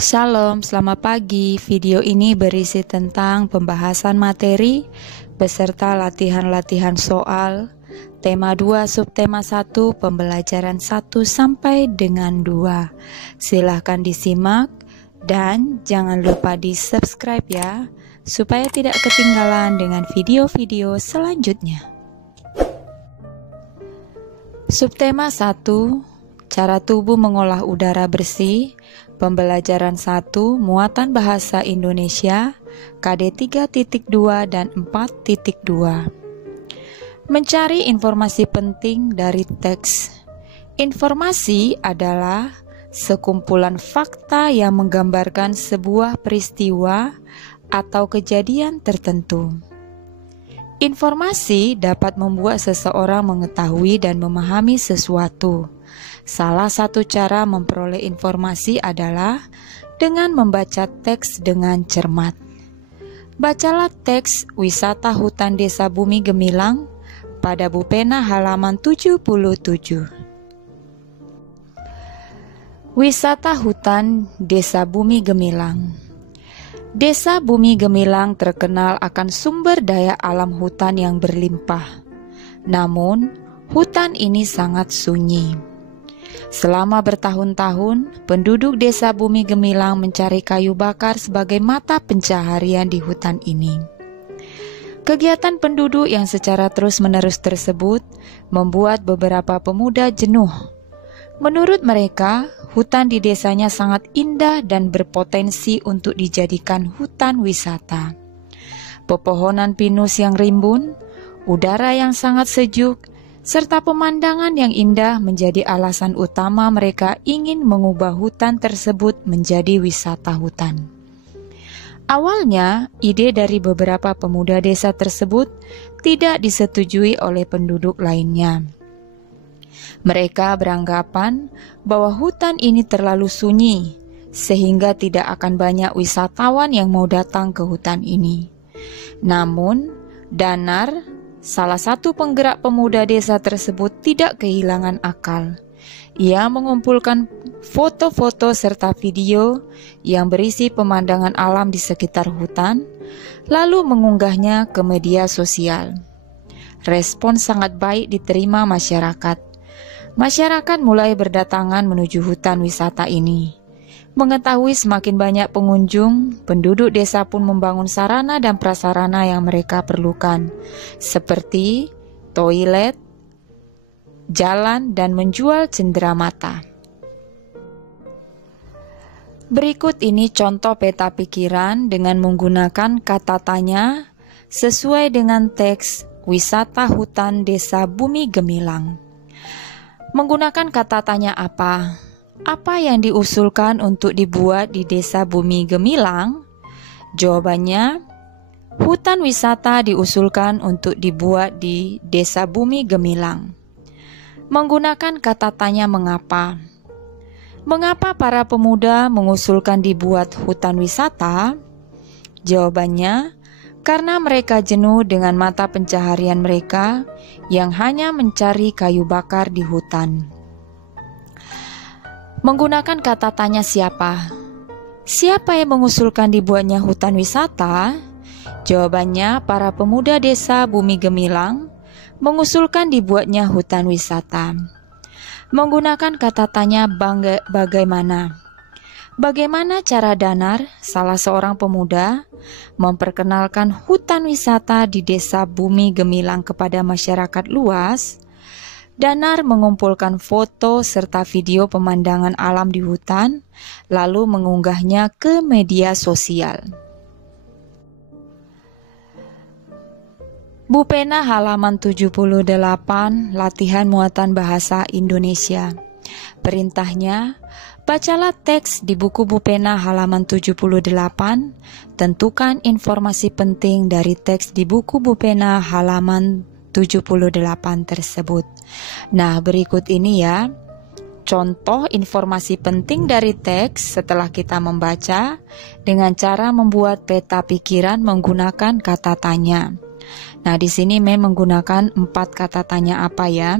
Shalom, selamat pagi. Video ini berisi tentang pembahasan materi beserta latihan-latihan soal tema 2 subtema 1 pembelajaran 1 sampai dengan 2. Silahkan disimak dan jangan lupa di subscribe ya, supaya tidak ketinggalan dengan video-video selanjutnya. Subtema 1, cara tubuh mengolah udara bersih. Pembelajaran 1, muatan bahasa Indonesia, KD 3.2 dan 4.2. Mencari informasi penting dari teks. Informasi adalah sekumpulan fakta yang menggambarkan sebuah peristiwa atau kejadian tertentu. Informasi dapat membuat seseorang mengetahui dan memahami sesuatu. Salah satu cara memperoleh informasi adalah dengan membaca teks dengan cermat. Bacalah teks Wisata Hutan Desa Bumi Gemilang pada Bupena halaman 77. Wisata Hutan Desa Bumi Gemilang. Desa Bumi Gemilang terkenal akan sumber daya alam hutan yang berlimpah. Namun, hutan ini sangat sunyi. Selama bertahun-tahun, penduduk Desa Bumi Gemilang mencari kayu bakar sebagai mata pencaharian di hutan ini. Kegiatan penduduk yang secara terus-menerus tersebut membuat beberapa pemuda jenuh. Menurut mereka, hutan di desanya sangat indah dan berpotensi untuk dijadikan hutan wisata. Pepohonan pinus yang rimbun, udara yang sangat sejuk, serta pemandangan yang indah menjadi alasan utama mereka ingin mengubah hutan tersebut menjadi wisata hutan. Awalnya, ide dari beberapa pemuda desa tersebut tidak disetujui oleh penduduk lainnya. Mereka beranggapan bahwa hutan ini terlalu sunyi, sehingga tidak akan banyak wisatawan yang mau datang ke hutan ini. Namun, Danar, salah satu penggerak pemuda desa tersebut, tidak kehilangan akal. Ia mengumpulkan foto-foto serta video yang berisi pemandangan alam di sekitar hutan, lalu mengunggahnya ke media sosial. Respon sangat baik diterima masyarakat. Masyarakat mulai berdatangan menuju hutan wisata ini. Mengetahui semakin banyak pengunjung, penduduk desa pun membangun sarana dan prasarana yang mereka perlukan, seperti toilet, jalan, dan menjual cenderamata. Berikut ini contoh peta pikiran dengan menggunakan kata tanya sesuai dengan teks Wisata Hutan Desa Bumi Gemilang. Menggunakan kata tanya apa? Apa yang diusulkan untuk dibuat di Desa Bumi Gemilang? Jawabannya, hutan wisata diusulkan untuk dibuat di Desa Bumi Gemilang. Menggunakan kata tanya mengapa? Mengapa para pemuda mengusulkan dibuat hutan wisata? Jawabannya, karena mereka jenuh dengan mata pencaharian mereka yang hanya mencari kayu bakar di hutan. Menggunakan kata tanya siapa? Siapa yang mengusulkan dibuatnya hutan wisata? Jawabannya, para pemuda Desa Bumi Gemilang mengusulkan dibuatnya hutan wisata. Menggunakan kata tanya bagaimana? Bagaimana cara Danar, salah seorang pemuda, memperkenalkan hutan wisata di Desa Bumi Gemilang kepada masyarakat luas? Danar mengumpulkan foto serta video pemandangan alam di hutan, lalu mengunggahnya ke media sosial. Bupena halaman 78, latihan muatan bahasa Indonesia. Perintahnya, bacalah teks di buku Bupena halaman 78, tentukan informasi penting dari teks di buku Bupena halaman 78 tersebut. Nah, berikut ini ya, contoh informasi penting dari teks setelah kita membaca dengan cara membuat peta pikiran menggunakan kata tanya. Nah, di sini menggunakan 4 kata tanya apa ya?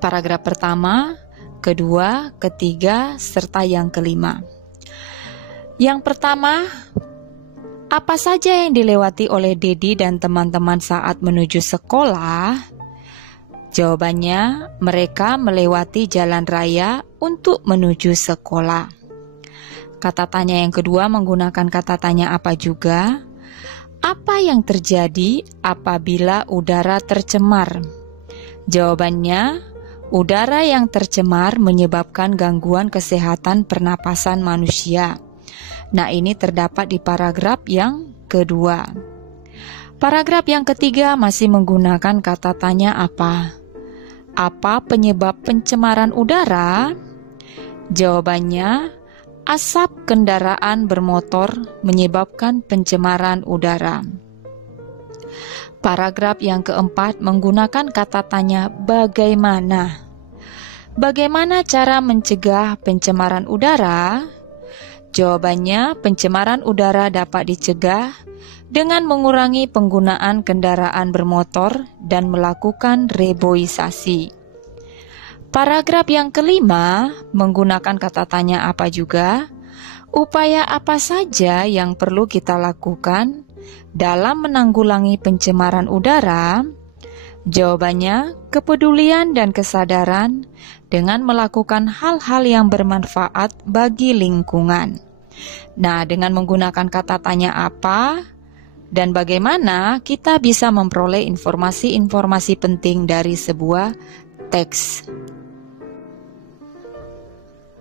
Paragraf pertama, kedua, ketiga, serta yang kelima. Yang pertama, apa saja yang dilewati oleh Dedi dan teman-teman saat menuju sekolah? Jawabannya, mereka melewati jalan raya untuk menuju sekolah. Kata tanya yang kedua menggunakan kata tanya apa juga? Apa yang terjadi apabila udara tercemar? Jawabannya, udara yang tercemar menyebabkan gangguan kesehatan pernapasan manusia. Nah, ini terdapat di paragraf yang kedua. Paragraf yang ketiga masih menggunakan kata tanya apa? Apa penyebab pencemaran udara? Jawabannya, asap kendaraan bermotor menyebabkan pencemaran udara. Paragraf yang keempat menggunakan kata tanya bagaimana? Bagaimana cara mencegah pencemaran udara? Jawabannya, pencemaran udara dapat dicegah dengan mengurangi penggunaan kendaraan bermotor dan melakukan reboisasi. Paragraf yang kelima menggunakan kata tanya apa juga? Upaya apa saja yang perlu kita lakukan dalam menanggulangi pencemaran udara? Jawabannya, kepedulian dan kesadaran dengan melakukan hal-hal yang bermanfaat bagi lingkungan. Nah, dengan menggunakan kata tanya apa dan bagaimana, kita bisa memperoleh informasi-informasi penting dari sebuah teks.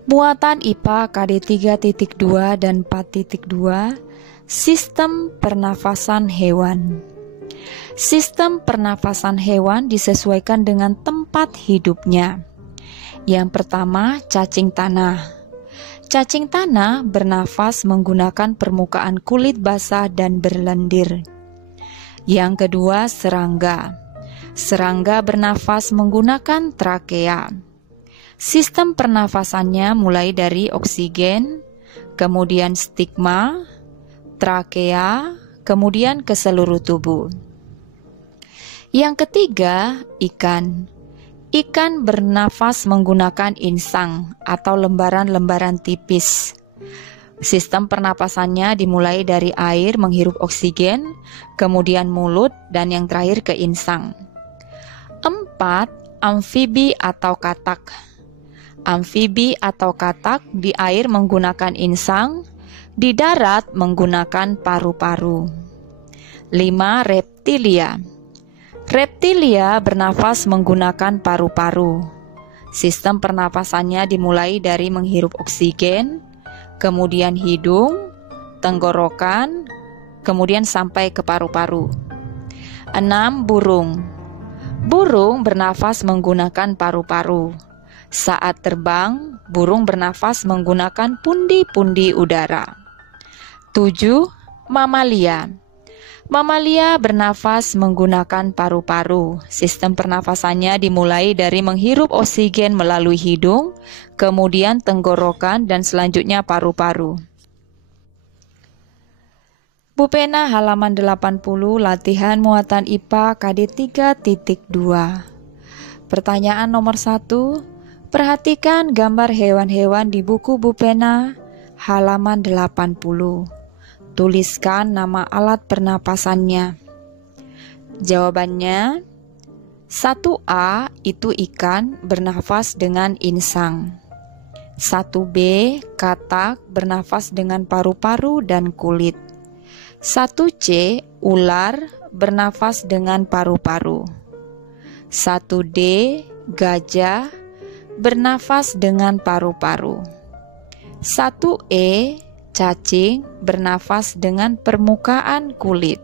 Muatan IPA KD 3.2 dan 4.2, Sistem Pernafasan Hewan. Sistem pernafasan hewan disesuaikan dengan tempat hidupnya. Yang pertama, cacing tanah. Cacing tanah bernafas menggunakan permukaan kulit basah dan berlendir. Yang kedua, serangga. Serangga bernafas menggunakan trakea. Sistem pernafasannya mulai dari oksigen, kemudian stigma, trakea, kemudian ke seluruh tubuh. Yang ketiga, ikan. Ikan bernafas menggunakan insang atau lembaran-lembaran tipis. Sistem pernapasannya dimulai dari air menghirup oksigen, kemudian mulut, dan yang terakhir ke insang. 4. Amfibi atau katak. Amfibi atau katak di air menggunakan insang, di darat menggunakan paru-paru. 5. Reptilia. Reptilia bernafas menggunakan paru-paru. Sistem pernapasannya dimulai dari menghirup oksigen, kemudian hidung, tenggorokan, kemudian sampai ke paru-paru. 6. Burung. Burung bernafas menggunakan paru-paru. Saat terbang, burung bernafas menggunakan pundi-pundi udara. 7. Mamalia. Mamalia bernafas menggunakan paru-paru. Sistem pernafasannya dimulai dari menghirup oksigen melalui hidung, kemudian tenggorokan, dan selanjutnya paru-paru. Bu Pena halaman 80, latihan muatan IPA KD 3.2. Pertanyaan nomor 1. Perhatikan gambar hewan-hewan di buku Bu Pena halaman 80. Tuliskan nama alat pernapasannya. Jawabannya, 1A itu ikan bernafas dengan insang. 1B katak bernafas dengan paru-paru dan kulit. 1C ular bernafas dengan paru-paru. 1D gajah bernafas dengan paru-paru. 1E cacing bernafas dengan permukaan kulit.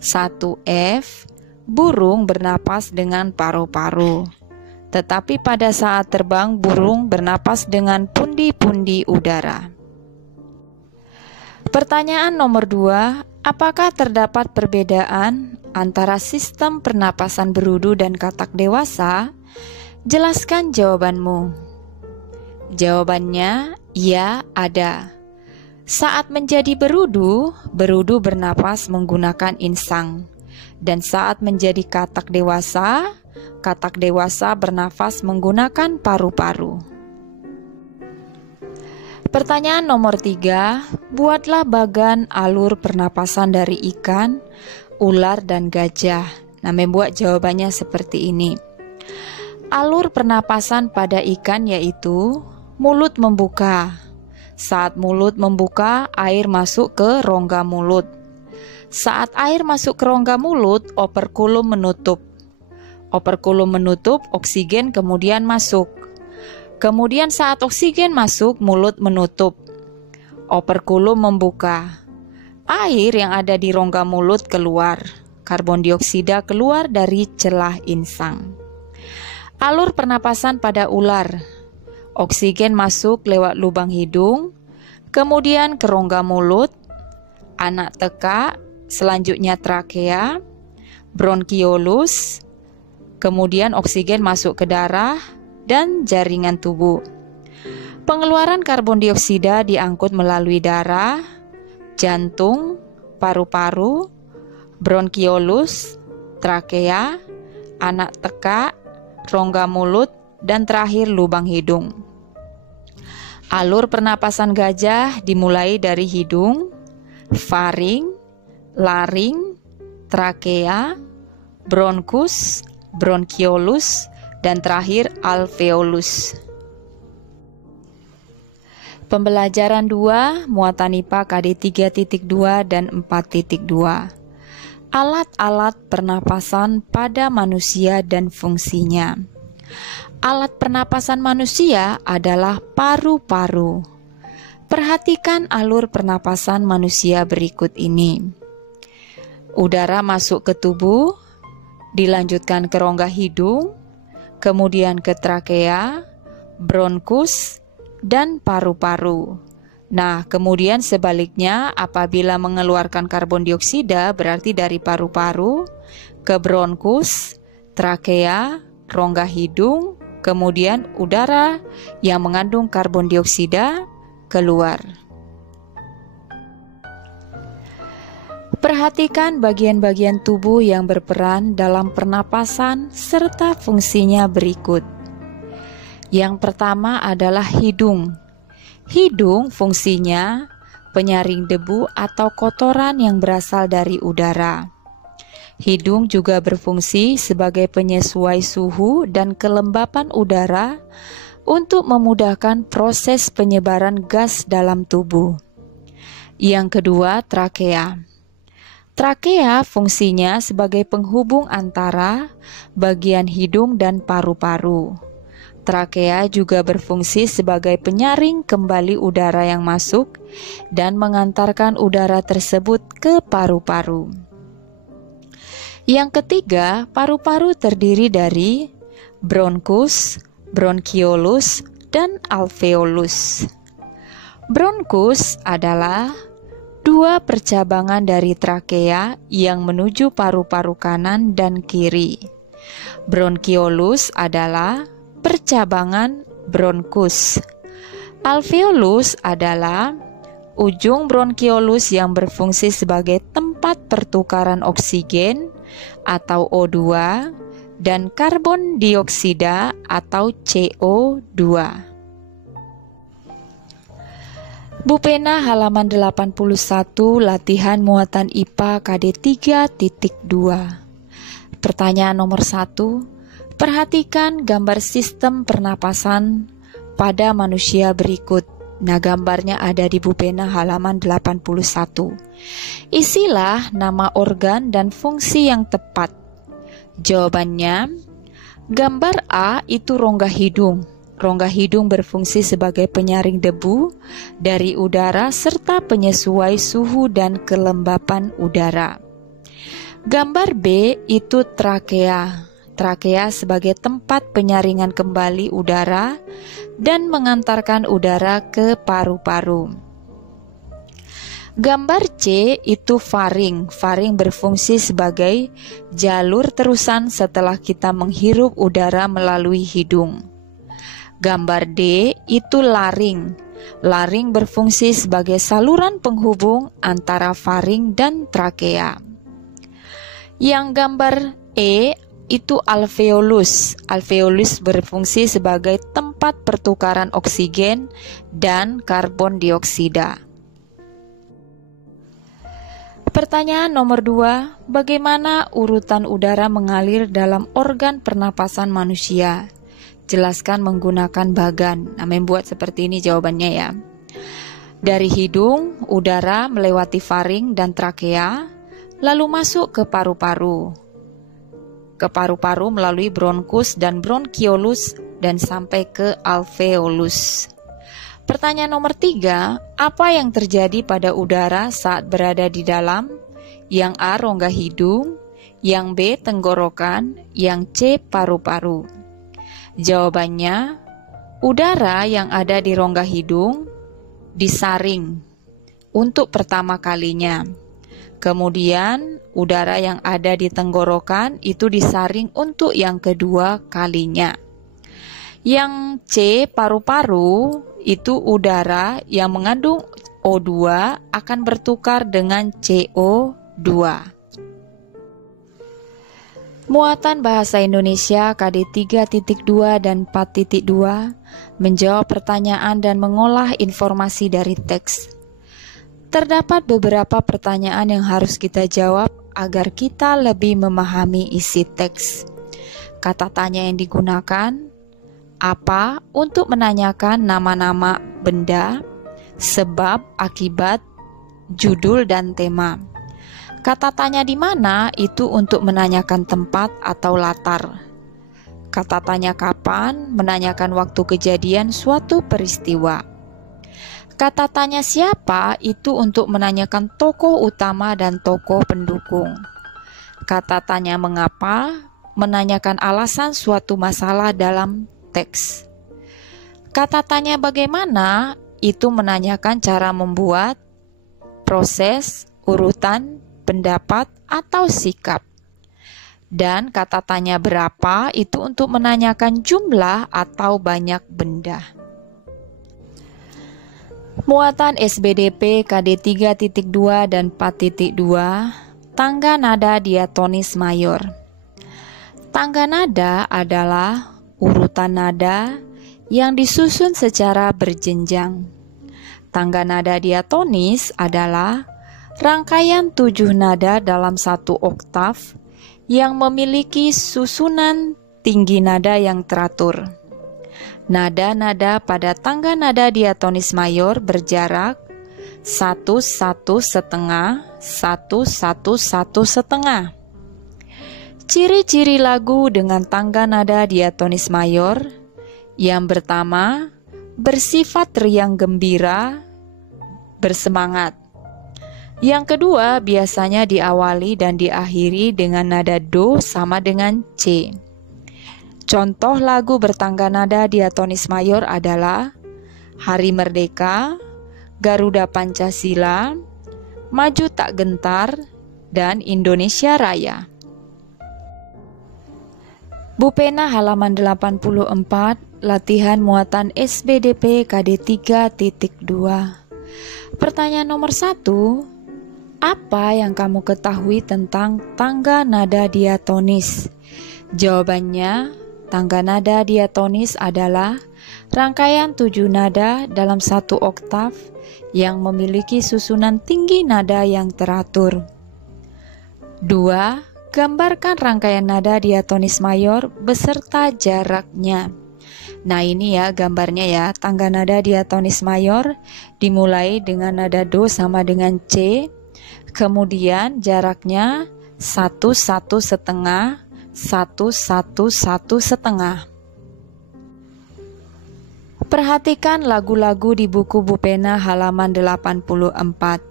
1F burung bernapas dengan paru-paru. Tetapi pada saat terbang burung bernapas dengan pundi-pundi udara. Pertanyaan nomor 2, apakah terdapat perbedaan antara sistem pernapasan berudu dan katak dewasa? Jelaskan jawabanmu. Jawabannya, ya, ada. Saat menjadi berudu, berudu bernapas menggunakan insang. Dan saat menjadi katak dewasa bernafas menggunakan paru-paru. Pertanyaan nomor 3, buatlah bagan alur pernapasan dari ikan, ular, dan gajah. Nah, membuat jawabannya seperti ini. Alur pernapasan pada ikan yaitu mulut membuka. Saat mulut membuka, air masuk ke rongga mulut. Saat air masuk ke rongga mulut, operkulum menutup. Operkulum menutup, oksigen kemudian masuk. Kemudian saat oksigen masuk, mulut menutup. Operkulum membuka. Air yang ada di rongga mulut keluar. Karbon dioksida keluar dari celah insang. Alur pernapasan pada ular. Oksigen masuk lewat lubang hidung, kemudian ke rongga mulut, anak teka, selanjutnya trakea, bronkiolus, kemudian oksigen masuk ke darah, dan jaringan tubuh. Pengeluaran karbon dioksida diangkut melalui darah, jantung, paru-paru, bronkiolus, trakea, anak teka, rongga mulut, dan terakhir lubang hidung. Alur pernapasan gajah dimulai dari hidung, faring, laring, trakea, bronkus, bronkiolus, dan terakhir alveolus. Pembelajaran 2, muatan IPA KD 3.2 dan 4.2. Alat-alat pernapasan pada manusia dan fungsinya. Alat pernapasan manusia adalah paru-paru. Perhatikan alur pernapasan manusia berikut ini. Udara masuk ke tubuh, dilanjutkan ke rongga hidung, kemudian ke trakea, bronkus, dan paru-paru. Nah, kemudian sebaliknya apabila mengeluarkan karbon dioksida berarti dari paru-paru ke bronkus, trakea, rongga hidung, kemudian udara yang mengandung karbon dioksida keluar. Perhatikan bagian-bagian tubuh yang berperan dalam pernapasan serta fungsinya berikut. Yang pertama adalah hidung. Hidung fungsinya penyaring debu atau kotoran yang berasal dari udara. Hidung juga berfungsi sebagai penyesuai suhu dan kelembapan udara untuk memudahkan proses penyebaran gas dalam tubuh. Yang kedua, trakea. Trakea fungsinya sebagai penghubung antara bagian hidung dan paru-paru. Trakea juga berfungsi sebagai penyaring kembali udara yang masuk dan mengantarkan udara tersebut ke paru-paru. Yang ketiga, paru-paru terdiri dari bronkus, bronkiolus, dan alveolus. Bronkus adalah dua percabangan dari trakea yang menuju paru-paru kanan dan kiri. Bronkiolus adalah percabangan bronkus. Alveolus adalah ujung bronkiolus yang berfungsi sebagai tempat pertukaran oksigen atau O2 dan karbon dioksida atau CO2. Bu Pena halaman 81 latihan muatan IPA KD 3.2. Pertanyaan nomor 1. Perhatikan gambar sistem pernapasan pada manusia berikut. Nah, gambarnya ada di Bu Pena halaman 81. Isilah nama organ dan fungsi yang tepat. Jawabannya, gambar A itu rongga hidung. Rongga hidung berfungsi sebagai penyaring debu dari udara serta penyesuai suhu dan kelembapan udara. Gambar B itu trakea. Trakea sebagai tempat penyaringan kembali udara dan mengantarkan udara ke paru-paru. Gambar C itu faring. Faring berfungsi sebagai jalur terusan setelah kita menghirup udara melalui hidung. Gambar D itu laring. Laring berfungsi sebagai saluran penghubung antara faring dan trakea. Yang gambar E itu alveolus. Alveolus berfungsi sebagai tempat pertukaran oksigen dan karbon dioksida. Pertanyaan nomor 2, bagaimana urutan udara mengalir dalam organ pernapasan manusia? Jelaskan menggunakan bagan. Nah, membuat seperti ini jawabannya ya. Dari hidung, udara melewati faring dan trakea, lalu masuk ke paru-paru. Ke paru-paru melalui bronkus dan bronkiolus dan sampai ke alveolus. Pertanyaan nomor 3, apa yang terjadi pada udara saat berada di dalam? Yang A, rongga hidung, yang B, tenggorokan, yang C, paru-paru. Jawabannya, udara yang ada di rongga hidung disaring untuk pertama kalinya. Kemudian, udara yang ada di tenggorokan itu disaring untuk yang kedua kalinya. Yang C, paru-paru, itu udara yang mengandung O2 akan bertukar dengan CO2. Muatan Bahasa Indonesia KD 3.2 dan 4.2 menjawab pertanyaan dan mengolah informasi dari teks. Terdapat beberapa pertanyaan yang harus kita jawab agar kita lebih memahami isi teks. Kata tanya yang digunakan, apa untuk menanyakan nama-nama benda, sebab, akibat, judul, dan tema. Kata tanya di mana itu untuk menanyakan tempat atau latar. Kata tanya kapan menanyakan waktu kejadian suatu peristiwa. Kata tanya siapa itu untuk menanyakan tokoh utama dan tokoh pendukung. Kata tanya mengapa menanyakan alasan suatu masalah dalam teks. Kata tanya bagaimana itu menanyakan cara membuat, proses, urutan, pendapat, atau sikap. Dan kata tanya berapa itu untuk menanyakan jumlah atau banyak benda. Muatan SBDP KD 3.2 dan 4.2, tangga nada diatonis mayor. Tangga nada adalah urutan nada yang disusun secara berjenjang. Tangga nada diatonis adalah rangkaian 7 nada dalam satu oktav yang memiliki susunan tinggi nada yang teratur. Nada-nada pada tangga nada diatonis mayor berjarak 1, 1, setengah, 1, 1, 1, setengah. Ciri-ciri lagu dengan tangga nada diatonis mayor. Yang pertama, bersifat riang gembira, bersemangat. Yang kedua, biasanya diawali dan diakhiri dengan nada do sama dengan C. Contoh lagu bertangga nada diatonis mayor adalah Hari Merdeka, Garuda Pancasila, Maju Tak Gentar, dan Indonesia Raya. Bu Pena halaman 84, latihan muatan SBDP KD 3.2. Pertanyaan nomor 1, apa yang kamu ketahui tentang tangga nada diatonis? Jawabannya, tangga nada diatonis adalah rangkaian 7 nada dalam satu oktav yang memiliki susunan tinggi nada yang teratur. 2. Gambarkan rangkaian nada diatonis mayor beserta jaraknya. Nah ini ya gambarnya ya, tangga nada diatonis mayor dimulai dengan nada do sama dengan C, kemudian jaraknya 1, 1 setengah, 1, 1, 1 setengah. Perhatikan lagu-lagu di buku Bu Pena halaman 84.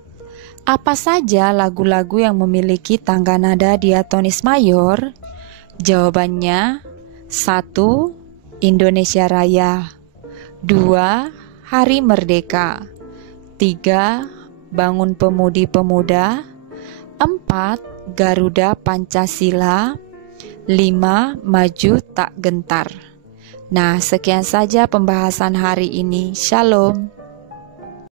Apa saja lagu-lagu yang memiliki tangga nada diatonis mayor? Jawabannya 1. Indonesia Raya, 2. Hari Merdeka, 3. Bangun Pemudi-Pemuda, 4. Garuda Pancasila, 5. Maju Tak Gentar. Nah, sekian saja pembahasan hari ini. Shalom.